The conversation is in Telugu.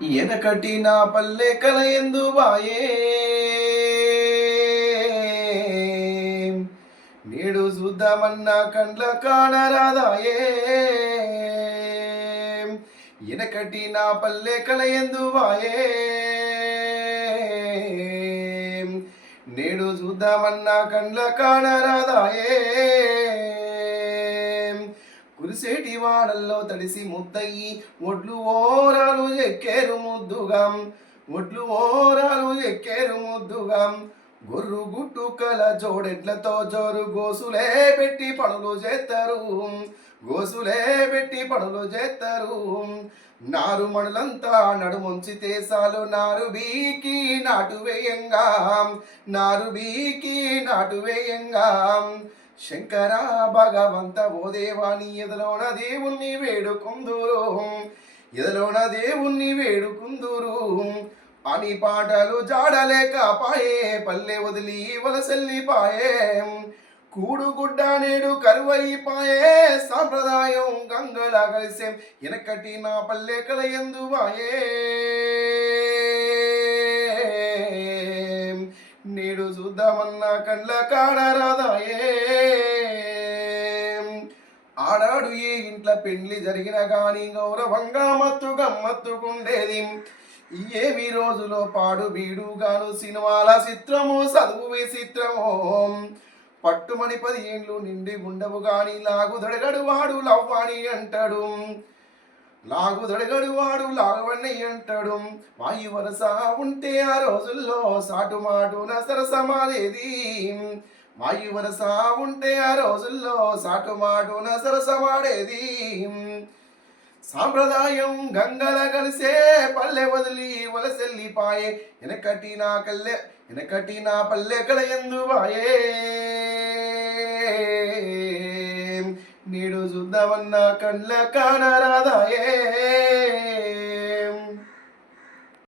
ఎనకటి నా పల్లె కలయందు బాయే నేడు చూద్దామన్నా కండ్ల కానరాదాయే ఎనకటి నా పల్లె కలయందు బాయే నేడు చూద్దామన్నా కండ్ల కానరాదాయే కురిసేటి వాడల్లో తడిసి ముద్దయి ఒడ్లు ఓరాలు ఎక్కేరు ముద్దుగా ఒడ్లు ఓరాలు ఎక్కేరు ముద్దుగా గొర్రు గుట్టు కల జోడెడ్లతో జోరు గోసులే పెట్టి పనులు చేస్తారు గోసులే పెట్టి పనులు చేస్తారు నారు మణులంతా నడుముంచి తేసాలు నారు బీకి నాటు వేయంగా నారు బీకి నాటు వేయంగా శంకర భగవంత ఓ దేవాని ఎదలోన దేవుణ్ణి వేడుకుందురు ఎదలోన దేవుణ్ణి వేడుకుందురు అని పాటలు జాడలేక పాయే పల్లె వదిలి వలసెల్లిపాయే కూడుగుడ్డ నేడు కరువైపాయే సాంప్రదాయం గంగల కలిసే వెనకటి నా పల్లె కలయందు వాయే నేడు చూద్దామన్నా కండ్ల కాడరాదాయే ఆడాడు ఈ ఇంట్లో పెళ్లి జరిగిన గాని గౌరవంగా మత్తు గమ్మత్తుకుండేది ఏమి రోజులో పాడు బీడుగాను సినిమాల చిత్రము చదువు విచిత్రము పట్టుమని 10 ఏళ్ళు నిండి ఉండవు గాని లాగుదొడగడు వాడు లవ్వాణి అంటాడు లాగుదొడగడు వాడు లాగవని అంటాడు వాయు వరస ఉంటే ఆ రోజుల్లో సాటుమాటున సరసమాలేది వాయు వరస ఉంటే ఆ రోజుల్లో సాటుమాటున సరసమాడేది సాంప్రదాయం గంగల కలిసే పల్లె వదిలి వలసెల్లిపాయే వెనకటి నా పల్లె కలయందు వాయే నేడు చూద్దామన్నా కండ్ల కానరాదాయే